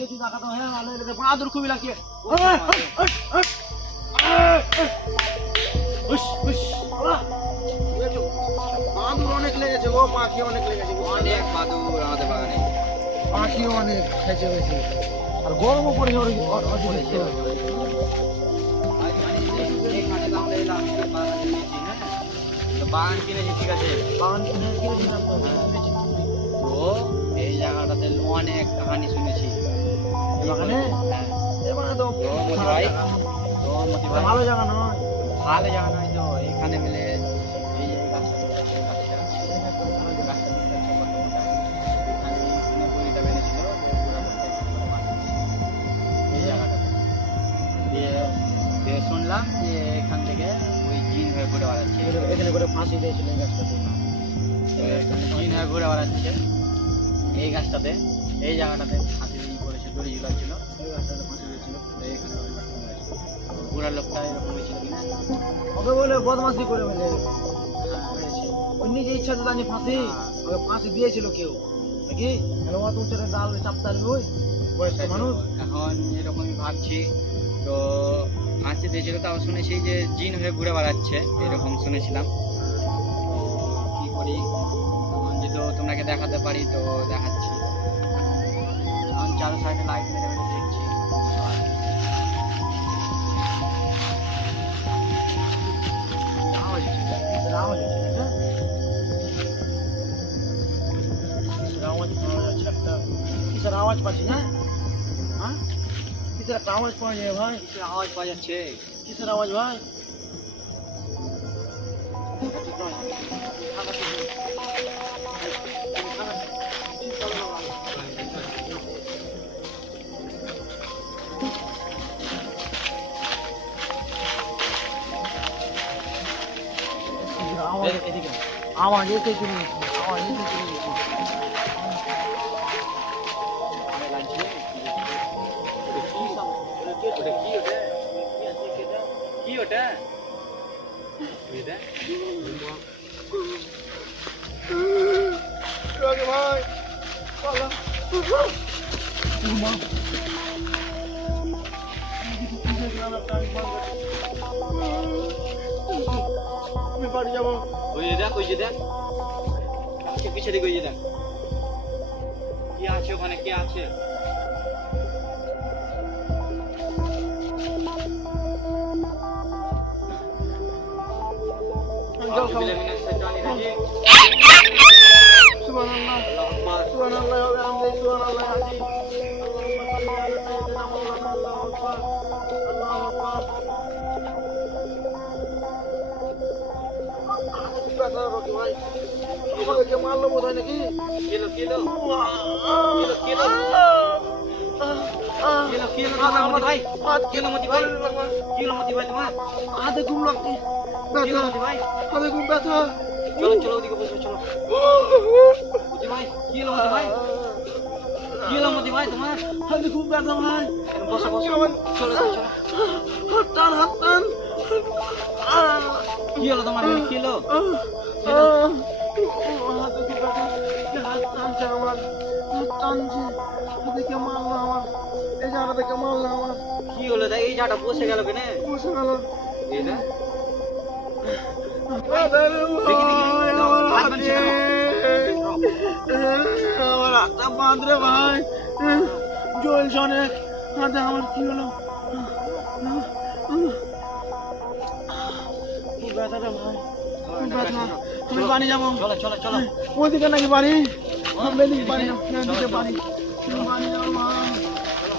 দেখি টাকা তো হ্যাঁ ভালো রে বাদুর খুবই লাগছে বাদুর অনেক লেগেছে গো পাখি অনেক লেগেছে অনেক বাদুর আমাদের বাগানে পাখি অনেক খেয়েছে হয়েছে আর গরমও পড়েছে অতিরিক্ত এখানে আমরা এলাম বাগান কিনেছি হ্যাঁ তো বাগান কিনেছি ঠিক আছে বাগান কিনে কিনেছিলাম তো তো এই জায়গাটাতে অনেক কাহানি শুনেছি বাগানে হ্যাঁ এবারে তো তো মতি ভাই তো মতি ভাই ভালো জায়গা নয় ভালো জায়গা নয় তো এখানে মিলে এই যে গাছটা দেখতে পাচ্ছি, গাছটা দেখতে পাচ্ছি কত মোটা। এখানে এই বড়িটা বেঁধেছিল, যে পুরা বড়িটা এখানে বাঁধিয়েছে। এই জায়গাটাতে দিয়ে দিয়ে শুনলাম যে এখান থেকে ওই জিন হয়ে ঘুরে বেড়াচ্ছে, এখানে করে ফাঁসি দিয়েছিল এই গাছটাতে জিন হয়ে ঘুরে বেড়াচ্ছে এই গাছটাতে, এই জায়গাটাতে ফাঁসি করেছে, দড়ি ঝুলাচ্ছিল এই গাছটাতে ফাঁসি দিয়েছিল এখানে পুরা লোকটা এরকম হয়েছিল কিনা ওকে বলে বদমাশি করে বলে হয়েছে। ওর নিজে ইচ্ছা তো জানি ফাঁসি ওকে ফাঁসি দিয়েছিল কেউ নাকি অত উচ্চরে ডাল চাপতে আসবে ওই বয়স্ক মানুষ এখন এরকমই ভাবছি তো ফাঁসি দিয়েছিল, তাও শুনেছি যে জিন হয়ে ঘুরে বেড়াচ্ছে এরকম শুনেছিলাম। তো কি করি এখন যদি তোমাকে দেখাতে পারি তো দেখাচ্ছি। এখন চারো সাইডে লাইট মেরে মেরে দেখছি আওয়াজ হচ্ছে আওয়াজ হচ্ছে আওয়াজ পাওয়া যাচ্ছে একটা কিসের আওয়াজ পাচ্ছি না হ্যাঁ কিসের একটা আওয়াজ পাওয়া যায় ভাই কিসের আওয়াজ পাওয়া যাচ্ছে? কিসের আওয়াজ ভাই এদিকে আওয়াজ এসে চলে গেছে আওয়াজ এসে চলে গেছে ভালো লাগছে। কি ওটা? ভাই আমি বাড়ি যাবো ওই যে দেখ, ওই যে দেখ, পিছিয়ে দিকে ওই যে দেখ কি আছে ওখানে, কে আছে? জল খাবো সুবহানাল্লাহ সুবহানাল্লাহ ওয়া বিহামদিহি সুবহানাল্লাহ আযীম আল্লাহু আকবার আল্লাহু আকবার কথা রকি ভাই আমাকে মারলো বোধহয় নাকি কিলো কিলো আমার ভাই হাত কিলো মতি ভাই, কিলো মতি ভাই তোমার হাতে ঘুম লাগছে কিলো ব্যথা মতি ভাই, হাতে ঘুম ব্যথা চলো চলো ওদিকে বসো, চলো মতি ভাই, কিলো মতি ভাই, কিলো মতি ভাই তোমার হাতে ঘুম ব্যথা ভাই বসো বসো, চলো চলো চলো। হাত টান কি হলো তোমার, কি হলো? হাতে ঘুম ব্যথা হাত টানছে আমার হাত টানছে হাতে মারলো আমার এই জায়গা থেকে মারলো আমার কি হলো? দেখ এই জায়গাটা বসে গেল কেন? বসে গেল এই দেখ আমার হাতটা বাঁধরে ভাই জ্বলছে অনেক হাতে আমার কি হলো খুব ব্যথা রে ভাই খুব ব্যথা তুমি বাড়ি যাবো চলো চলো চলো ওদিকে নাকি বাড়ি বেদিক বাড়ি দিকে বাড়ি তুমি বাড়ি যাবো ভাই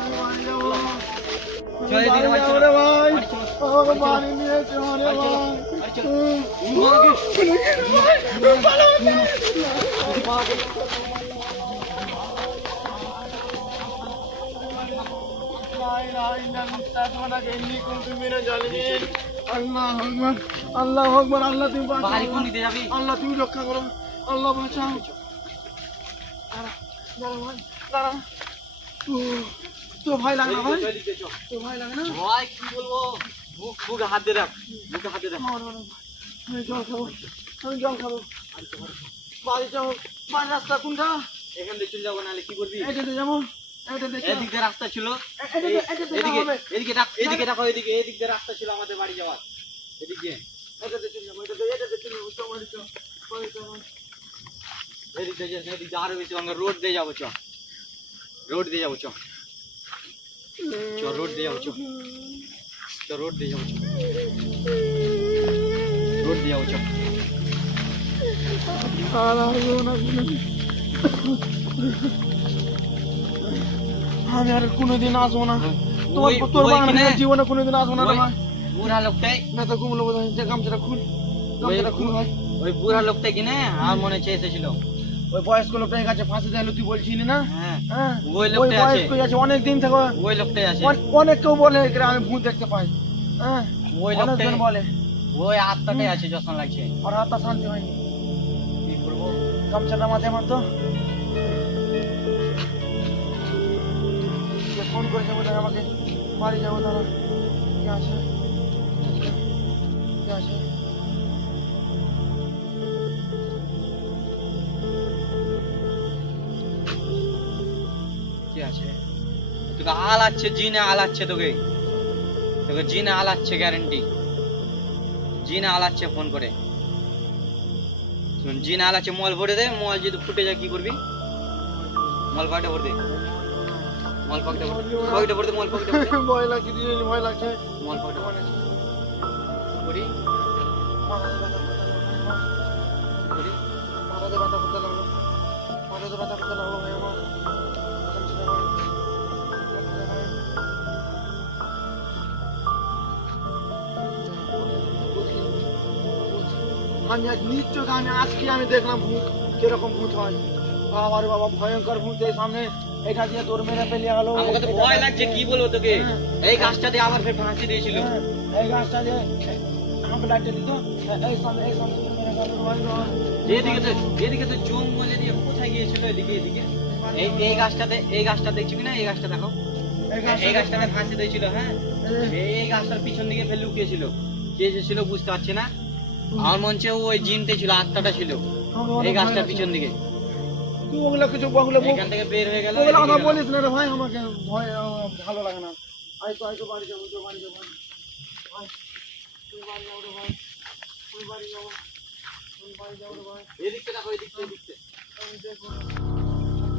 আমি বাড়ি যাবো চলো এদিকে ভাই, চলো। রে ভাই বাড়ি চলো। আমাকে বাড়ি নিয়ে চলো রে বাড়ি চলো, ভাই বাড়ি চলো। আল্লাহ আকবার আল্লাহ তুমি বাড়ি কোন বাঁচাও দিকে যাবি? আল্লাহ তুমি রক্ষা করো আল্লাহ বাঁচাও দাঁড়া ভাই দাঁড়া তো ভাই লাগে না ভাই তো ভাই লাগে না ভাই কি বলবো, বুকে হাত দিয়ে রাখ, বুকে হাত দিয়ে রাখ। আমি জল খাবো আমি জল খাবো বাড়ি যাবো বাড়ির রাস্তা কোনটা এখান থেকে চলে যাবো, নাহলে কি করবি? এই যেতে যাবো এটা দেখো এদিক দিয়ে রাস্তা ছিল, এটা দেখা হবে এদিকে দেখো, এদিক দিয়ে রাস্তা ছিল আমাদের বাড়ি যাওয়ার, এদিক দিয়ে এটাতে চলে যাবো এটাতে চলে যাবো তোমার তো এদিক দিয়ে আরো বেশি আমরা রোড দিয়ে যাবো, রোড দিয়ে যাবো, রোড দিয়ে যাবো, রোড দিয়ে যাবো, রোড দিয়ে যাবো। আমি আর কোনোদিন আসবো না তোমার তোর বাগানে জীবনে কোনোদিন আসবো না রে ভাই বুড়া লোকটাই না তো ঘুমলো বোধহয় যে গামছাটা খুল ভাই ওই বুড়া লোকটা কিনে আর মনে হচ্ছে এসেছিল, ওই বয়স্ক লোকটাই কাছে ফাঁসি দিলো তুই বলছিলি না হ্যাঁ হ্যাঁ ওই ওই লোকটাই আছে, বয়স্ক আছে অনেক দিন থেকে ওই লোকটাই আছে, অনেক কেউ বলে আমি ভূত দেখতে পাই হ্যাঁ ওই লোকটাই অনেকজন বলে ওই আত্মাটাই আছে যখন লাগছে। আর হাতটা শান্তি হয়নি কি করবো? গামছাটা মাথায় মারতো ফোন করেছে বলে আমাকে বাড়ি যাবো দাঁড়া কি আছে কি আছে কি আছে? তোকে আলাচ্ছে, জিনে আলাচ্ছে, তোকে জিনে আলাচ্ছে, গ্যারেন্টি জিনে আলাচ্ছে ফোন করে। শুন, জিনে আলাচ্ছে, মল ভরে দে, মল যদি ফুটে যায় কি করবি? মল পাকটা ভরে দে, মল পাকটা ভরে দে, মল পাকটা ভরে দে, ভয় লাগছে ভয় লাগছে মল পাকটা ভরে দে। করি করি মাথাতে ব্যথা করতে লাগলো মাথাতে ব্যথা করতে লাগলো ভাই আমার আমি আজ নিজ চোখে আমি আজকে আমি দেখলাম ভূত কিরকম ভূত হয় বাবা রে বাবা ভয়ঙ্কর ভূত এই সামনে এটা দিয়ে তোর মেরে ফেলে গেল আমাকে তো ভয় লাগছে, কি বলবো তোকে। এই গাছটা দিয়ে আবার ফের ফাঁসি দিয়েছিল, এই গাছটা দিয়ে আমাকে লাগছে দিত এই সামনে তোর মেরে গেল ভাই ভাই এদিকে তো জঙ্গলে দিয়ে কোথায় গিয়েছিল? এদিকে এই গাছটা দেখছি না, এই গাছটা দেখো, এই গাছটাতে ফাঁসি দিয়েছিল। হ্যাঁ, এই গাছটার পিছন দিকে ফেলে লুকিয়েছিল, কে যে ছিল বুঝতে পারছি না। আমার মনে হচ্ছে ওই জিনটা ছিল, আত্মাটা ছিল এই গাছটার পিছন দিকে। তুই ওগুলো কিছু বললে এখান থেকে বের হয়ে গেল। ওগুলো কথা বলিস না রে ভাই, আমাকে ভয় ভালো লাগে না। আয় তো বাড়ি যাবো বাড়ি যাবো ভাই, তুই বাড়ি যাবো রে ভাই, তুই বাড়ি যাবো রে ভাই। এদিকটা দেখো, এদিকটা আমি দেখবো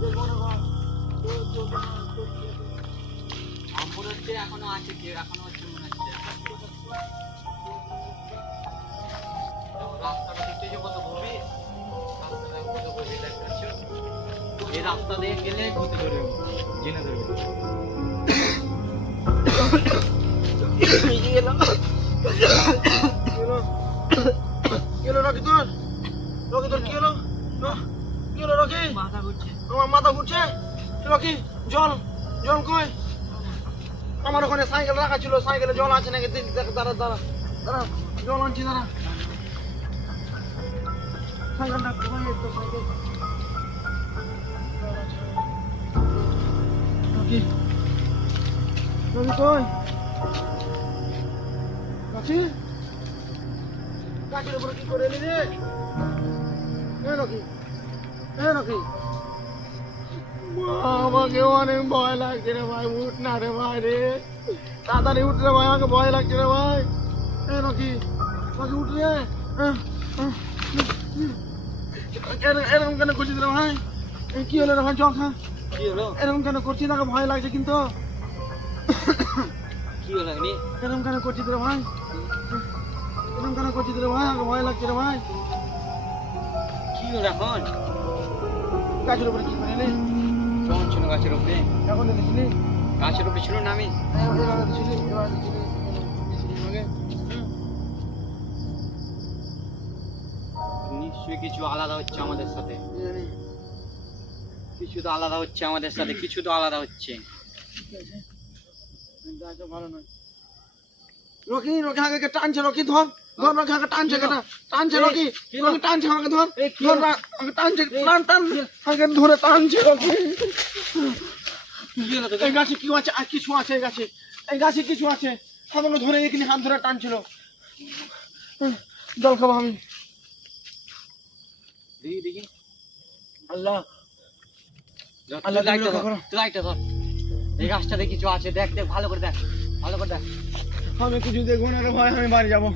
রে ভাই আমার মনে হচ্ছে এখনো আছে, কেউ এখনো হচ্ছে মনে হচ্ছে। রাস্তাটা দেখতে যে কত গভীর, রাস্তাটা কত গভীর দেখতে পাচ্ছ? এই রাস্তা দিয়ে গেলে ভূতে ধরবে, জেনে ধরবে। কি হলো রকি তোর কি হলো রকি? মাথা ঘুরছে, আমার মাথা ঘুরছে। রকি জল কই? আমার ওখানে সাইকেল রাখা ছিল, সাইকেলে জল আছে নাকি দেখ, দাঁড়া জল আনছি, দাঁড়া সাইকেলটা কোথায়? তো সাইকেল রকি কই? রকি গাছের উপরে কি করে এলি রে? রকি আমাকে অনেক ভয় লাগছে রে ভাই, উঠ না রে ভাই রে, তাড়াতাড়ি উঠ রে ভাই, আমাকে ভয় লাগছে রে ভাই। রকি উঠ রে, এরকম কেন করছিস রে ভাই? কি হলো রে ভাই? জল খা। কি হলো? এরকম কেন করছিস? আমাকে ভয় লাগছে কিন্তু। কি হলো? এরকম কেন করছিস রে ভাই? আমাকে ভয় লাগছে রে ভাই। কি হলো এখন? গাছের উপরে কি করে এলি? কখন ছিল গাছের উপরে? এখন দেখছিলি? গাছের উপরে ছিল না আমি? এবার দেখছিলি আমাকে? নিশ্চয়ই কিছু আলাদা হচ্ছে আমাদের সাথে, জানি। কিছু তো আলাদা হচ্ছে আমাদের সাথে, কিছু তো আলাদা হচ্ছে। গাছটা ভালো নয়। রকি আমাকে টানছে, রকি ধর রকি আমাকে টানছে, রকি টানছে আমাকে, ধর আমাকে টানছে, টান আমাকে ধরে টানছে রকি। এই গাছে কি আছে? আর কিছু আছে এই গাছে কিছু আছে, আমাকে ধরে এখানে হাত ধরে টানছিল। জল খাবো আমি। দেখি আল্লাহ লাইটটা ধর। এই গাছটাতে কিছু আছে, দেখ দেখ ভালো করে দেখ, ভালো করে দেখ। আমি কিছু দেখবো না রে ভাই, আমি বাড়ি যাবো।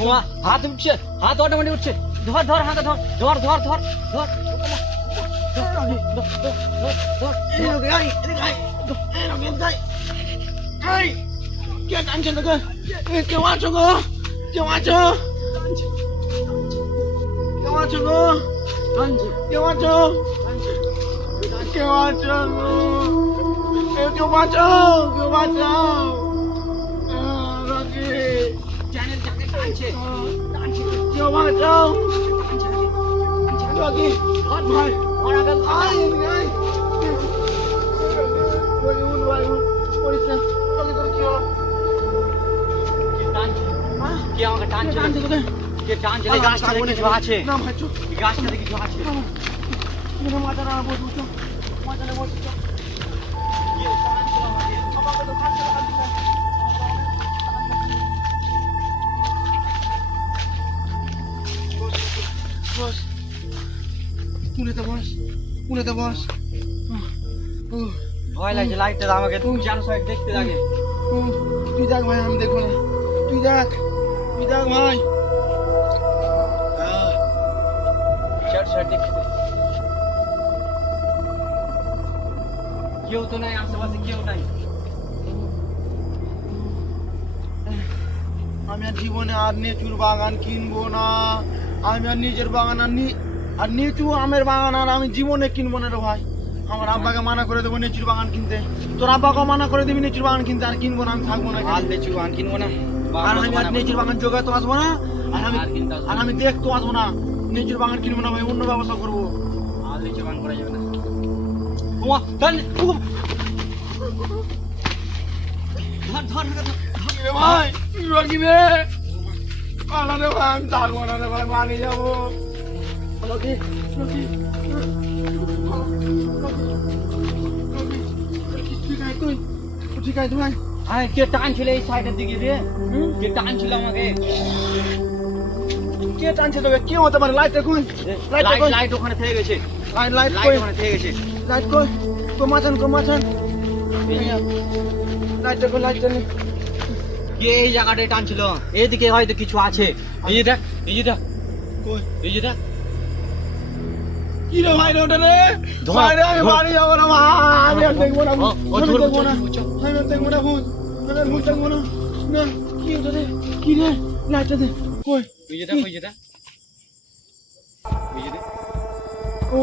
ওমা হাত উঠছে, হাত অটোমেটিক উঠছে। ধর ধর হাতে ধর, ধর ধর ধর ধর। এই রকি, এই, এদিকে আয়। এই রকি, এদিকে আয়। এই, কে টানছে তোকে? এই, কেউ আছো গো? কেউ আছো? কেউ আছো গো? কেউ আছো? কেউ আছো গো? এই, কেউ বাঁচাও, কেউ বাঁচাও। রকি, চ্যানেল যাকে টানছে, টানছে, কেউ বাঁচাও। টানছে, রকি, ধর ভাই, ধর আগে ধর। আয়, এদিকে আয়। রকি, উঠ ভাই, উঠ। পড়িস না। রকি, তোর কি হলো? কে টানছে? হ্যাঁ? কে আমাকে কে টানছে? টানছে তোকে? কে টানছে? এই গাছটাতে কিছু আছে, না ভাই, চুপ। এই গাছটাতে কিছু আছে। তুমি মাথাটা বসে উঠো। মাথাটা বসে উঠো। কে টানছে আমাকে? আমাকে তো খাচ্ছে না, খাচ্ছে না। বস। কুনেতে বস। কুনেতে বস। ভয় লাগছে, লাইটটা দাও আমাকে, চারো সাইড দেখতে লাগে। তুই দেখ ভাই, আমি দেখবো না। তুই দেখ। তুই দেখ ভাই। চারো সাইড দেখতে দে। কেউ তো নাই আশেপাশে, কেউ নাই। আমি আর জীবনে আর নেচুর বাগান কিনবো না। আমি আর নিজের বাগান আর নিচু আমের বাগান আর আমি জীবনে কিনবো না রে ভাই। আমার আব্বাকে মানা করে দেবো নেচুর বাগান কিনতে। তোর আব্বাকে মানা করে দিবি নেচুর বাগান কিনতে, আর কিনবো না, আমি থাকবো না এখানে। আল লেচু আন কিনবো না। আর আমি আর নেচুর বাগান জোগাতে আসবো না। আর আমি দেখতে আসবো না। নেচুর বাগান কিনবো না ভাই, অন্য ব্যবস্থা করবো। আল লেচু বান করা যাবে না। ওমা ধর ধর ধর ধর। রে ভাই, রকি রে। পালা রে ভাই, আমি থাকবো না রে ভাই, বাড়ি যাবো। রকি, রকি, ঠিক আছে তুই? ঠিক আছে ভাই। আরে কে টানছিল এই সাইডের দিকে রে? কে টানছিল আমাকে? কে টানছে তোকে? কি হতে পারে? লাইট দেখুন। লাইট লাইট কই? লাইট ওখানে থেকে গেছে, লাইট লাইট কই? ওখানে থেকে গেছে। লাইট কই? কমাচান, কমাচান। লাইট দেখো, লাইট জ্বলে। কে এই জায়গাটায় টানছিল? এইদিকে হয়তো কিছু আছে। এই যে দেখ, এই যে দেখ, কই? এই যে দেখ। কি রে ভাই রে ওটা রে? ধর, ভাই রে, আমি ধর। বাড়ি যাবো না ভাই। আমি আর দেখবো না। ও, ও, আমি ধর, দেখবো না। ধর, ধর। আমি আর দেখবো না ভূত। আমি আর ভূত দেখবো না। না, কি ওটা রে? কি রে? লাইটটা দে। কই? ওই যে দেখ, ওই যে দেখ, ওই যে দেখ। ও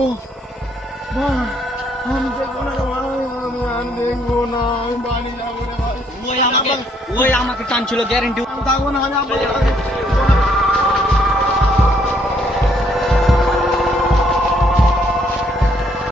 ভাই, আমি দেখবো না রে ভাই। আমি আর দেখবো না। আমি বাড়ি যাবো রে ভাই। ওই আমাকে টানছিল গ্যারান্টি। আমি থাকবো না। আমি আব্বাকে